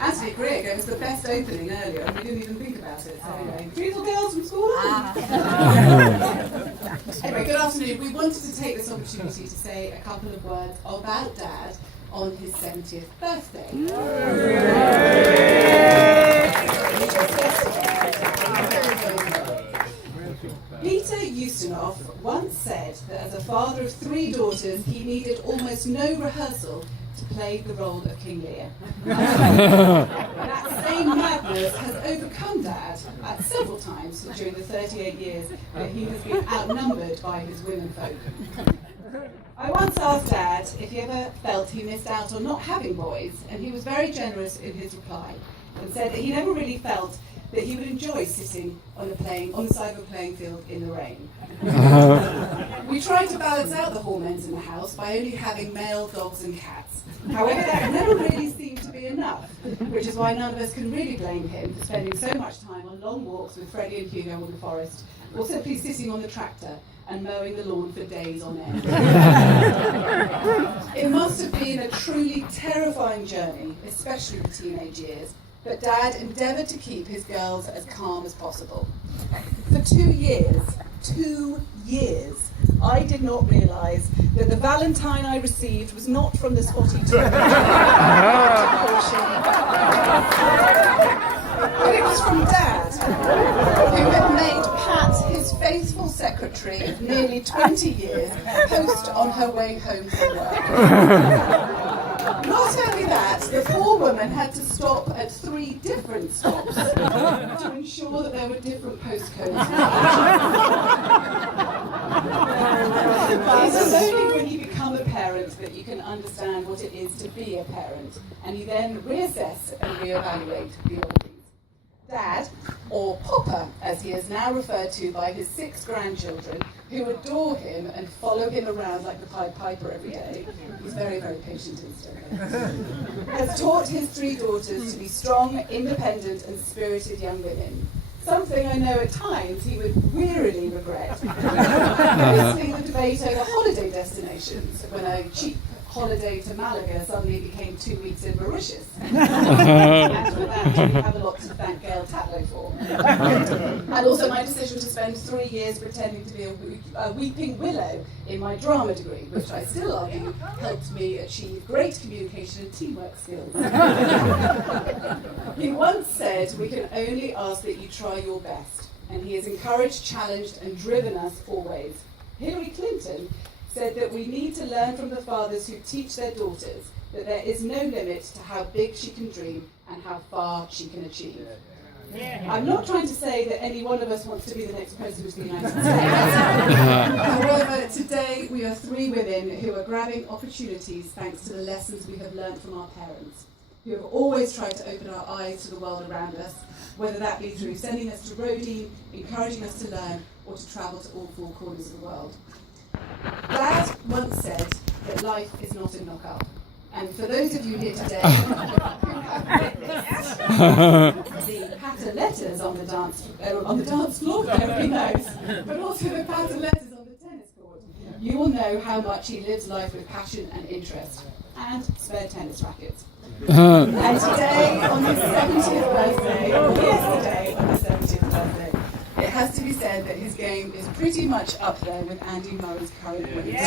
Anthony Greer gave us the best opening earlier, and we didn't even think about it. So anyway, three little girls from school. Anyway, good afternoon. We wanted to take this opportunity to say a couple of words about Dad on his 70th birthday. Peter Ustinov once said that as a father of three daughters, he needed almost no rehearsal to play the role of King Lear. That same madness has overcome Dad several times during the 38 years that he has been outnumbered by his womenfolk. I once asked Dad if he ever felt he missed out on not having boys, and he was very generous in his reply and said that he never really felt that he would enjoy sitting on the side of a playing field in the rain. We tried to balance out the hormones in the house by only having male dogs and cats. However, that never really seemed to be enough, which is why none of us can really blame him for spending so much time on long walks with Freddie and Hugo in the forest, or simply sitting on the tractor and mowing the lawn for days on end. It must have been a truly terrifying journey, especially the teenage years, but Dad endeavoured to keep his girls as calm as possible. For 2 years, I did not realise that the Valentine I received was not from the Spotty Tour, but it was from Dad, who had made Pat, his faithful secretary of nearly 20 years, post on her way home from work. Not only that, the poor woman had to stop at 3 different stops to ensure that there were different postcodes. It is only when you become a parent that you can understand what it is to be a parent, and you then reassess and reevaluate the oldies. Dad, or Popper, as he is now referred to by his 6 grandchildren, who adore him and follow him around like the Pied Piper every day, he's very, very patient and stubborn, has taught his 3 daughters to be strong, independent and spirited young women. Something I know at times he would wearily regret. Mostly the debate over holiday destinations, when a cheap holiday to Malaga suddenly became 2 weeks in Mauritius. And for that, we have a lot to thank Gail Tatlow for. And also my decision to spend 3 years pretending to be a weeping willow in my drama degree, which I still argue helped me achieve great communication and teamwork skills. He once said, "We can only ask that you try your best," and he has encouraged, challenged and driven us always. Hillary Clinton said that we need to learn from the fathers who teach their daughters that there is no limit to how big she can dream and how far she can achieve. I'm not trying to say that any one of us wants to be the next president of the United States. However, today we are 3 women who are grabbing opportunities thanks to the lessons we have learned from our parents, who have always tried to open our eyes to the world around us, whether that be through sending us to Rodin, encouraging us to learn, or to travel to all 4 corners of the world. Dad once said that life is not a knock-up. And for those of you here today who have witnessed the patter letters on the dance floor, everybody knows, but also the patter letters on the tennis court, you will know how much he lives life with passion and interest, and spare tennis rackets. And today, on his 70th birthday, it has to be said that his game is pretty much up there with Andy Murray's current wins.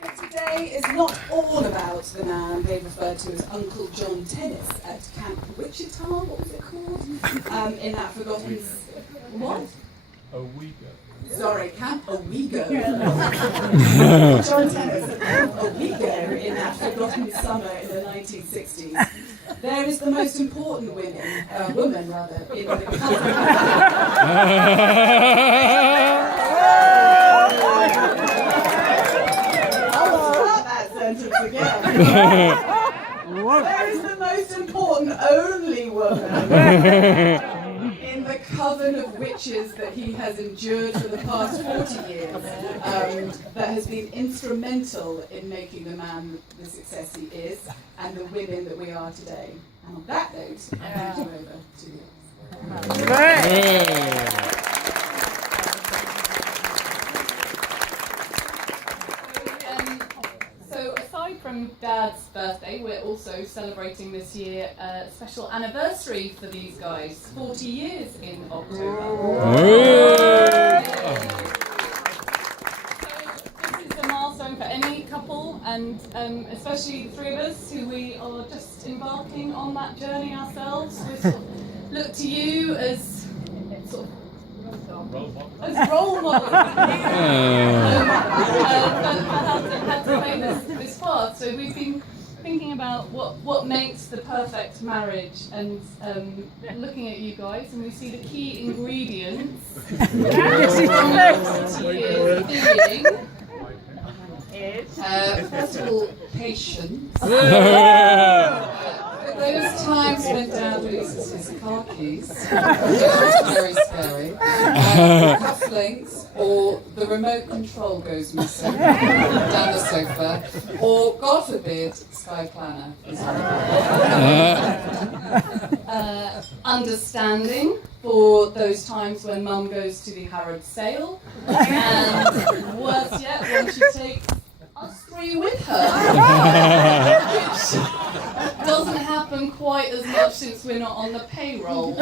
But today is not all about the man they referred to as Uncle John Tennis at Camp Wichita, what was it called? In that forgotten... What? Sorry, Camp Owego. John Tennis at Camp Owego in that forgotten summer in the 1960s. There is the most important woman in the country. That sentence again. There is the most important only woman in the coven of witches that he has endured for the past 40 years, that has been instrumental in making the man the success he is, and the women that we are today. And on that note, I hand you over to you. from Dad's birthday, we're also celebrating this year a special anniversary for these guys, 40 years in October. So this is a milestone for any couple, and especially the three of us who we are just embarking on that journey ourselves. We sort of look to you as sort of as role models for how to make this path. So we've been thinking about what makes the perfect marriage, and looking at you guys, and we see the key ingredients from 40 years being first of all, patience. Those times when Dad loses his car keys, which is very scary, cufflinks, or the remote control goes missing down the sofa, or, God forbid, Sky Planner is understanding for those times when Mum goes to the Harrods sale, and worse yet, when she takes us three with her, which doesn't happen quite as much since we're not on the payroll.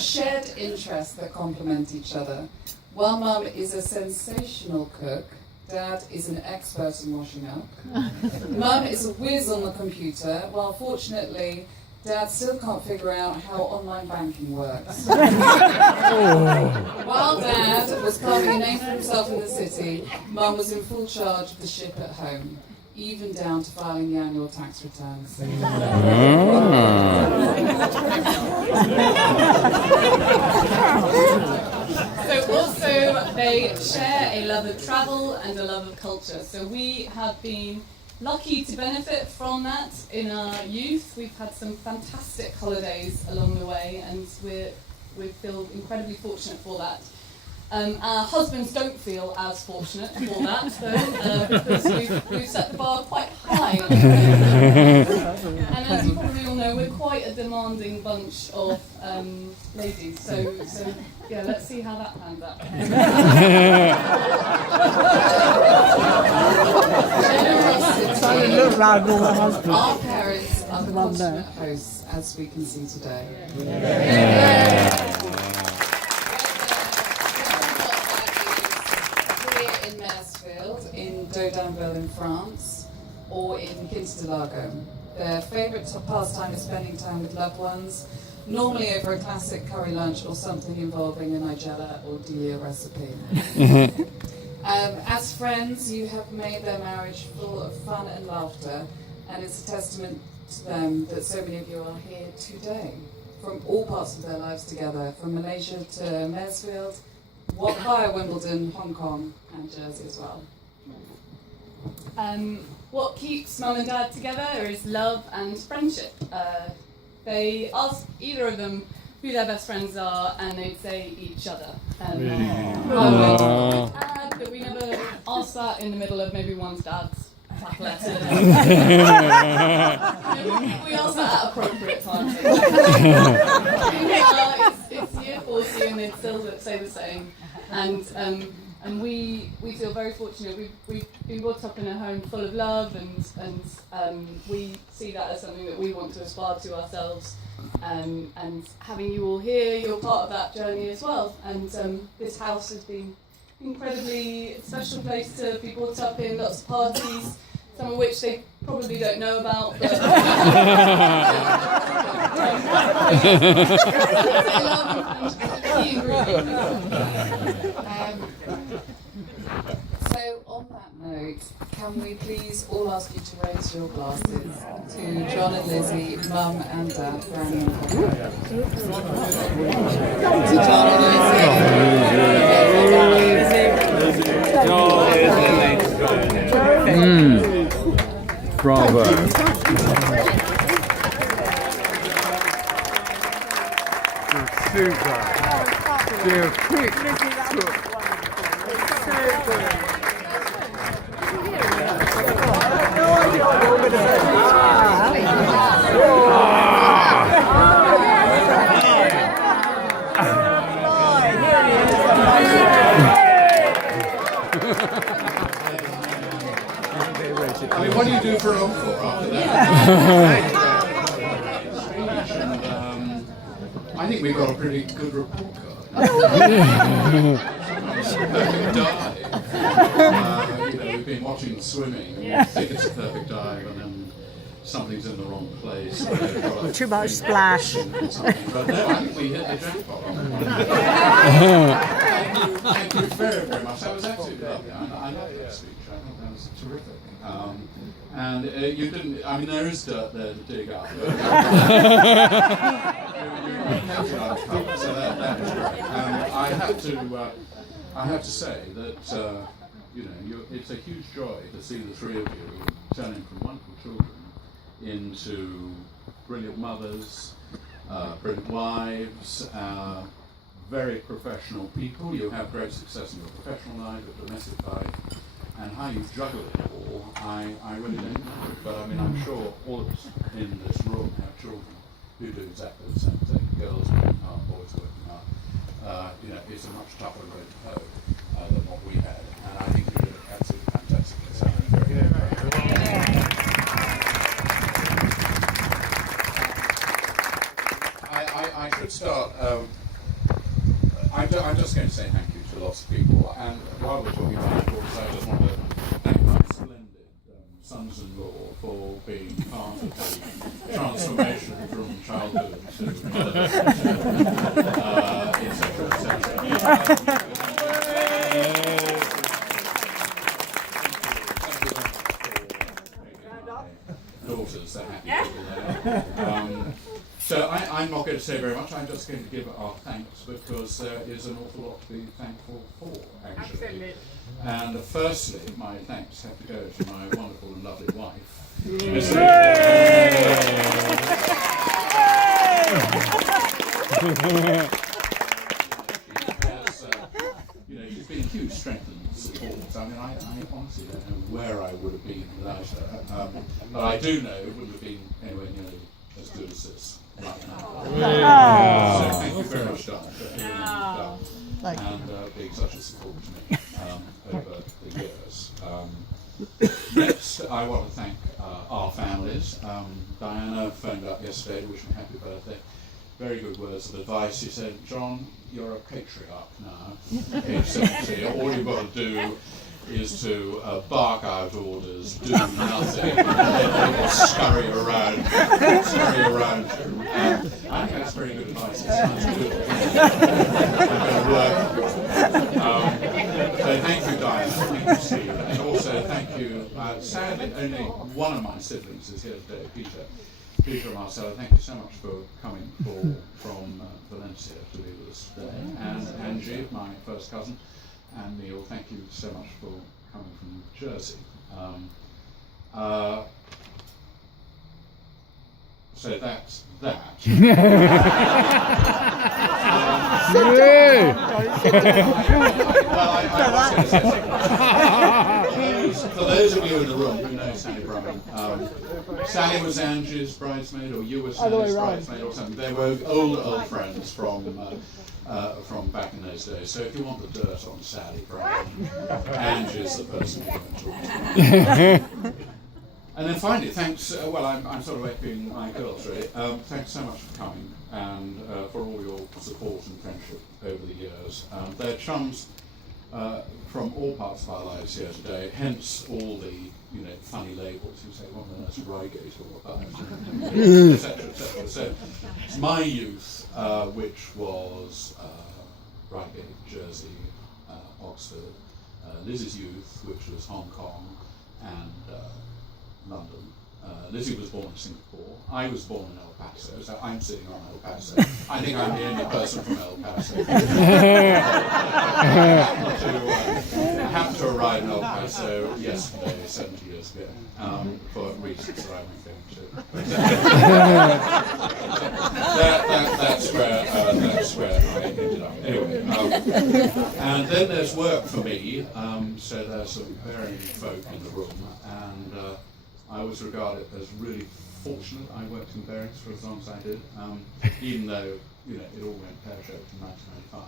Shared interests that complement each other. While Mum is a sensational cook, Dad is an expert in washing up. Mum is a whiz on the computer, while fortunately Dad still can't figure out how online banking works. While Dad was carving a name for himself in the city, Mum was in full charge of the ship at home, even down to filing the annual tax returns. So also they share a love of travel and a love of culture. So we have been lucky to benefit from that in our youth. We've had some fantastic holidays along the way, and we feel incredibly fortunate for that. Our husbands don't feel as fortunate for that, though, because we've set the bar quite high. And as you probably all know, we're quite a demanding bunch of ladies. So yeah, let's see how that pans out. Our parents are the consummate hosts, as we can see today. Here in Maresfield, in Dodinville in France, or in Kinstelago. Their favourite pastime is spending time with loved ones, normally over a classic curry lunch or something involving a nigella or dia recipe. As friends, you have made their marriage full of fun and laughter, and it's a testament to them that so many of you are here today, from all parts of their lives together, from Malaysia to Maresfield, via Wimbledon, Hong Kong, and Jersey as well. What keeps Mum and Dad together is love and friendship. They ask either of them who their best friends are, and they'd say each other. I would add that we never ask that in the middle of maybe one's dad's clap letter. We ask that at appropriate times. It's year 40 and they'd still say the same. And we feel very fortunate. We've been brought up in a home full of love, and we see that as something that we want to aspire to ourselves. And having you all here, you're part of that journey as well. And this house has been an incredibly special place to be brought up in, lots of parties, some of which they probably don't know about. But so on that note, can we please all ask you to raise your glasses to John and Lizzie, Mum and Dad, Granny and Papa. To John and Lizzie. Bravo. Super. You're quick. And, I think we've got a pretty good report card. Perfect dive. We've been watching swimming. We think it's a perfect dive, and then something's in the wrong place. Too much splash. But no, I think we hit the jackpot on that one. Thank you very, very much. That was absolutely lovely. I love that speech. I thought that was terrific. And you didn't, I mean, there is dirt there to dig up. But, so that was great. I have to say that, it's a huge joy to see the three of you turning from wonderful children into brilliant mothers, brilliant wives, very professional people. You have great success in your professional life, your domestic life, and how you juggle it all, I really don't know. But I mean, I'm sure all of us in this room have children who do exactly the same thing. Girls working hard, boys working hard. It's a much tougher road to hoe than what we had. And I think you did absolutely fantastically. So I'm very, very proud. I should start. I'm just going to say thank you to lots of people. And while we're talking about divorce, I just want to thank my splendid sons-in-law for being part of the transformation from childhood to motherhood, etc., etc. Daughters, they're happy people there. So I'm not going to say very much. I'm just going to give our thanks because there is an awful lot to be thankful for, actually. Absolutely. And firstly, my thanks have to go to my wonderful and lovely wife. She's been a huge strength and support. I mean, I honestly don't know where I would have been without her. But I do know it wouldn't have been anywhere near as good as this. Right now. So thank you very much, Donna, for everything you've done and being such a support to me over the years. Next, I want to thank our families. Diana phoned up yesterday to wish me happy birthday. Very good words of advice. She said, "John, you're a patriarch now. Age 70. All you've got to do is to bark out orders, do nothing, and scurry around you. I think that's very good advice. It sounds good. I'm going to work with it. So thank you, Diana. Thank you, Steve. And also thank you, sadly, only one of my siblings is here today, Peter and Marcella. Thank you so much for coming from Valencia to be with us today. And Angie, my first cousin. And Neil, thank you so much for coming from Jersey. So that's that. For those of you in the room who know Sally Bryan, Sally was Angie's bridesmaid, or you were Sally's bridesmaid, or something. They were old friends from back in those days. So if you want the dirt on Sally Bryan, Angie's the person you're going to talk to. And then finally, thanks, I'm sort of echoing my girls really, thanks so much for coming and for all your support and friendship over the years. They're chums from all parts of our lives here today, hence all the funny labels. You say, well, that's Reigate or etc., etc. So it's my youth, which was Reigate, Jersey, Oxford, Liz's youth, which was Hong Kong and London. Lizzie was born in Singapore. I was born in El Paso, so I'm sitting on El Paso. I think I'm the only person from El Paso. I happened to arrive in El Paso yesterday, 70 years ago, for reasons that I won't go into. That's where I ended up. Anyway, and then there's work for me. So there's some varying folk in the room, and I was regarded as really fortunate. I worked in Barings for as long as I did, even though it all went pear-shaped in 1995.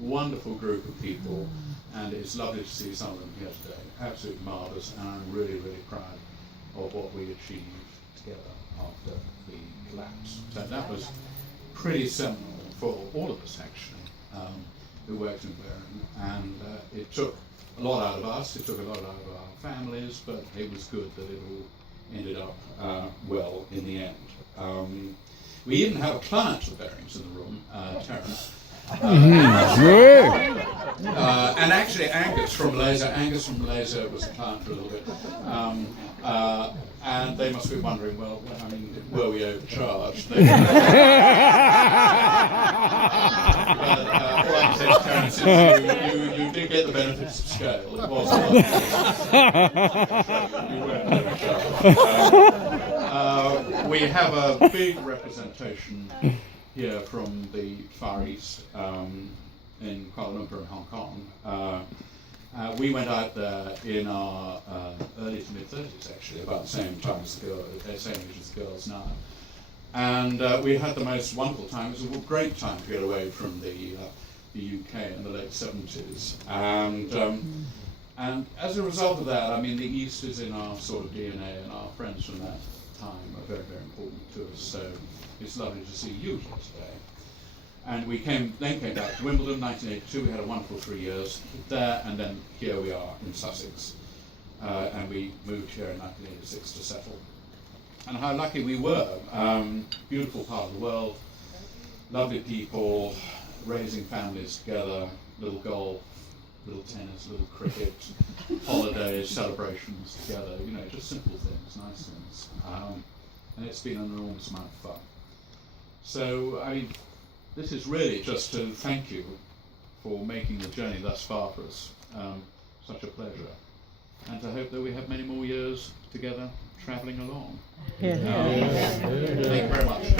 Wonderful group of people, and it's lovely to see some of them here today. Absolutely marvellous, and I'm really, really proud of what we achieved together after the collapse. So that was pretty seminal for all of us, actually, who worked in Bury, and it took a lot out of us, it took a lot out of our families, but it was good that it all ended up well in the end. We even have a client of Baring's in the room, Terence. And actually Angus from Malaysia was a client for a little bit. And they must be wondering, well, I mean, were we overcharged? But all I can say to Terence is you did get the benefits of scale. It was you weren't overcharged. We have a big representation here from the Far East in Kuala Lumpur and Hong Kong. We went out there in our early to mid-30s, actually, about the same time as the girls, same age as the girls now. And we had the most wonderful time. It was a great time to get away from the UK in the late 70s. And as a result of that, I mean, the East is in our sort of DNA, and our friends from that time are very, very important to us. So it's lovely to see you here today. And we then came back to Wimbledon, 1982. We had a wonderful 3 years there, and then here we are in Sussex. And we moved here in 1986 to settle. And how lucky we were. Beautiful part of the world, lovely people, raising families together, little golf, little tennis, little cricket, holidays, celebrations together, you know, just simple things, nice things. And it's been an enormous amount of fun. So, I mean, this is really just to thank you for making the journey thus far for us. Such a pleasure. And to hope that we have many more years together travelling along. Thank you very much.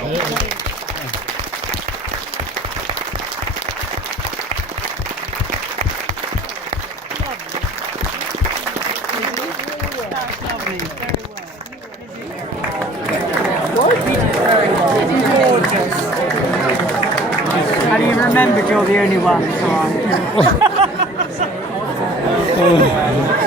And you remembered you're the only one, so